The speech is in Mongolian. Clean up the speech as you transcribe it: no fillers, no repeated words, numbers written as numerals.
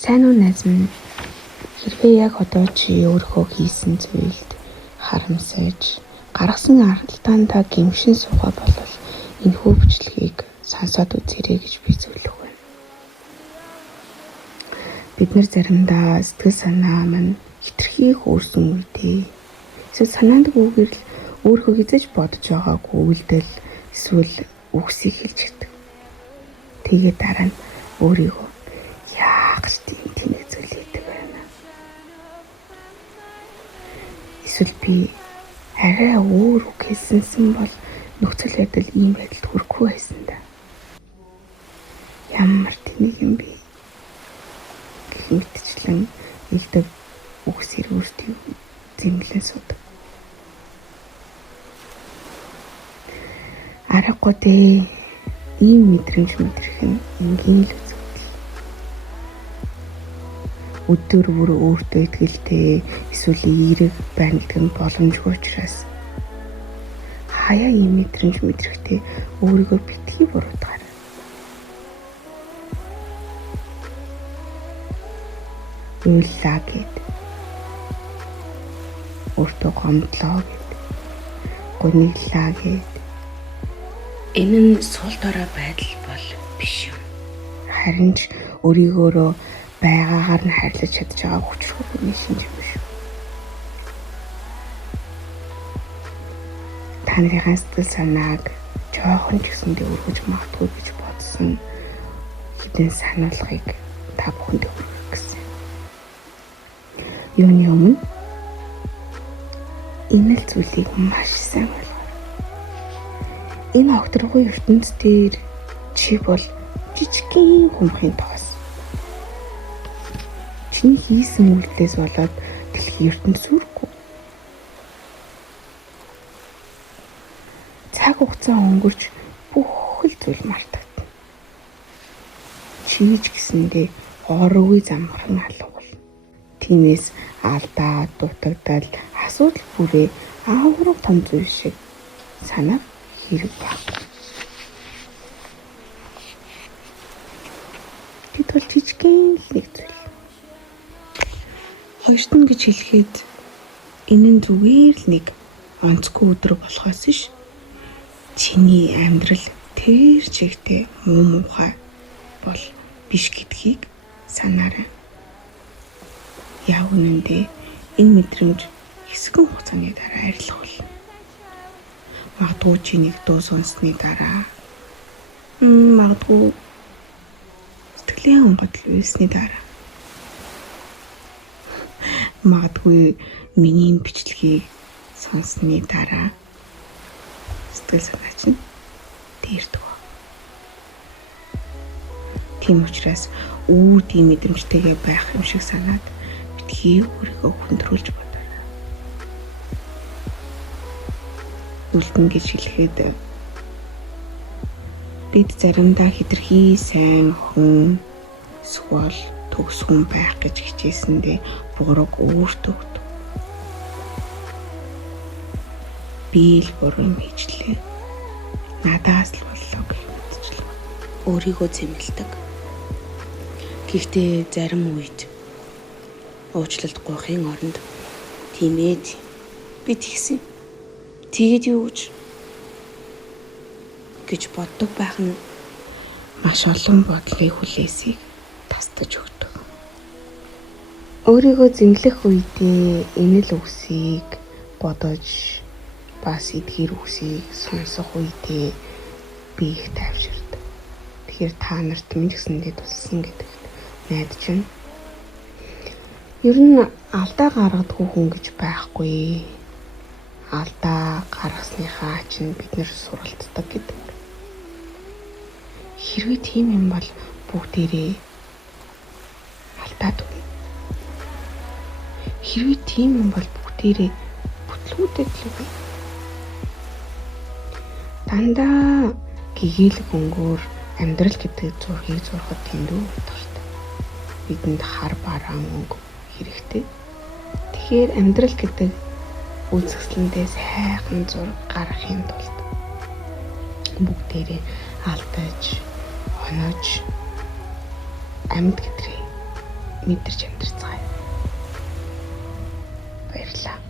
Сайн уу найз минь? Хэрвээ яг одоо чи өөрөө хийсэн зүйлд харамсаж, гаргасан аргалтаандаа гэмшин суугаа болвол энэ хүү бичлэгийг сонсоод үзээрэй гэж би зөвлөх байна. Бид нар заримдаа сэтгэл санаа маань хитрхи хөөрсөн үедээ эсвэл санаандаггүйгээр л өөрөө хизэж бодож байгаагүй үйлдэл эсвэл үгсийг хэлж ирдэг. Тэгээд дараа нь өөрийгөө яах ч тийм зүйл хийдэг байна. Эсвэл би арай өөр үг хэлсэнсэн бол нөхцөл байдал ийм байдалд хүрэхгүй байсан да. Ямар тэнийг юм бэ? Гэх мэтчлэн нэгдэг үгс эргүүртийг зэмлэн суудаг. Аргагүй дээ. Ийм мэдрэмж мэдрэх нь энгийн л үзэгдэл. Өдөр бүр өөртөө итгэлтэй эсвэл эерэг байна гэдэг нь боломжгүй учраас хаяа ийм мэдрэмж мэдрэхдээ өөрийгөө битгий буруутгаарай. Уйллаа гэд өөртөө гомдлоо гэд гуниглаа гэд энэ нь сул дорой байдал бол биш юм. Харин ч өөрийгөөрөө байгаагаар нь харьлаж чадж байгаа хүчрхүүний шинж юм шүү. Та нарын сэтгэл санааг жоохон ч гэсэндээ өргөж магадгүй гэж бодсон хэдэн сануулгыг та бүхэнд өргөх гэсэн. Юуны өмнө энэ л зүйлийг маш сайн ойлгоо. Энэ огторгой ертөнц дээр чи бол жижигхэн хүмхийн тоос. Чиний хийсэн үйлдэлээс болоод дэлхийн ертөнд сүрхгүй. Цаг хугацаа өнгөрч бүх л зүйл мартагдана. Чи ч гэсэндээ ороогүй замхан алгавал. Тиймээс алдаа, дутагдал, асуудал бүрээ аавраг том зүйл шиг санаа хэрэг байна. Тэд бол жижигхэн л нэг зүйл. Хоёртон гэж хэлэхэд энэ нь зүгээр л нэг онцгүй өдөр болохоос ш. Чиний амьдрал тэр чигтээ муухай бол биш гэдгийг санаарай. Яг үнэндээ энэ мэдрэмж хэсэгэн хугацааны дараа арилах болно. Магадгүй чи нэг дуу сонссны дараа магадгүй сэтгэлийн онгодл үйлсний дараа магадгүй миний бичлэгийг сонссны дараа сэтгэл санаа чинь дээрдэг. Тийм учраас тийм мэдрэмжтэйгээ байх юм шиг санаад битгий өөрийгөө хүндрүүлж бодоорой. Үлдэн гэж хэлэхэд бид заримдаа хитрхи сайн хүн эсвэл төгс хүн байх гэж хичээсэндээ бурууг өөртөө өгдөг. Би л буруу юм хийжлээ. Надаас л боллоо гэх мэтчлэн өөрийгөө зэмлдэг. Гэхдээ зарим үед уучлалт гуйхын оронд тиймээд би тэгсэн. Тэгээд юу гэж боддог байх нь маш олон бодлын хүлээсийг тасдаж өгдөг. Өөрийгөө зэмлэх үедээ энэ л үгсийг бодож бас эдгээр үгсийг сонсох үедээ би их тайвширдаг. Тэгэхээр та нарт минь гэсэндээ тулсан гэдэгт найдаж байна. Ер нь алдаа гаргадаггүй хүн гэж байхгүй. Алдаа гаргасныхаа чинь бид нэр суралцдаг гэдэг. Хэрвээ тийм юм бол бүгдээрээ алдаад үгүй. Хэрвээ тийм юм бол бүгдээрээ бүтлгүүдэд л үгүй. Дандаа гэгээлэг өнгөөр амьдрал гэдэг зургийг зурхад тэндүү талтай. Бидэнд хар бараа мөнгө хэрэгтэй. Тэгэхээр амьдрал гэдэг үзэсгэлэндээ сайхан зураг гаргахын тулд бүгдээрээ алдаж, онож, амьд гэдрээ мэдэрч амьдарцгаая. Баярлалаа.